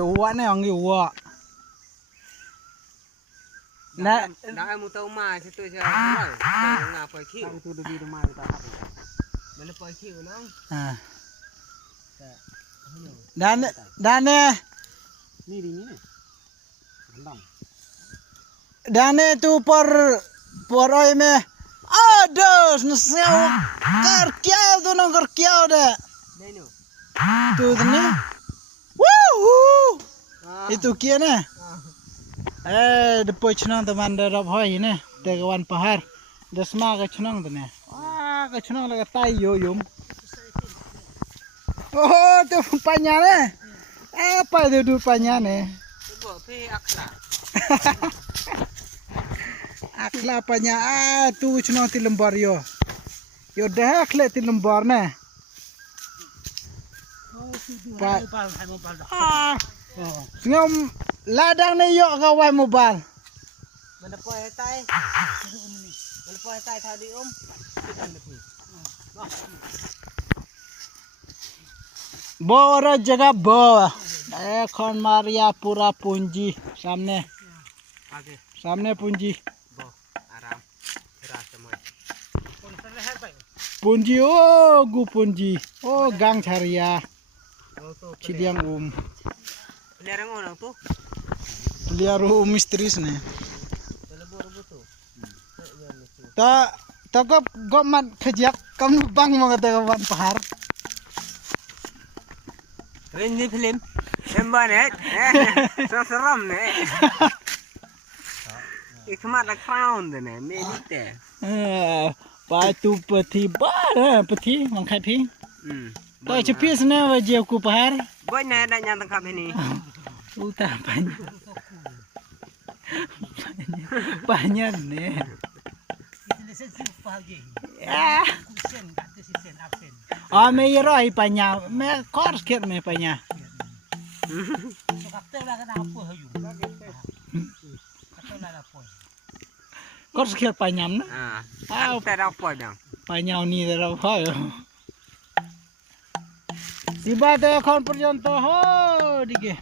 Uwa ni orang uwa. Nak mu tahu mai situ saya. Nak apa kiu? Itu lebih rumah kita. Mana apa kiu nang? Ha. Dan Ni di ni. Gendam. dan tu por oi me. Aduh, neseu kerkiau tu nang kerkiau dah. Nenu. Tu ni. Woo! Itu kia ni. Depois chenang teman darab hoi ni. Tegawan pahar. Desma ke chenang tu ni. Ke chenang lagi tai yum. Oh, tu panya ni. Apa itu panya ni? Cuba pi akla. Akla panya. Tu chenang ti lembar yo. Yo dah akla ti lembar ni. Mobile, hai mobile dah. Ngom ladang ni yo kawai mobile. Mana apa tai? Mana apa tai tadi Kita ni pi. Bora जगह बो এখন मारिया पूरा पूंजी सामने Aje. सामने पूंजी Bo. Aram. Keras semua. पूंजी ओ गु पूंजी ओ gang charia Tu. chidiang Lerang orang tu. liaru mistris ne Lebur tu. ta gop mat khajak kam bang mang ta wan pahar Ini film. Embanet. Seram ni. Ikmat la crown ni. Medite. pa tu peti bar peti mang khai phi to Boy chepis ne wa je ku pahar ni ada yang tangkap ini. uta banyak ne me roi panya me kor ket me panya kor ket panyam na Kita apa bang? panyau ni dara hoy siba te kon porjonto ho dige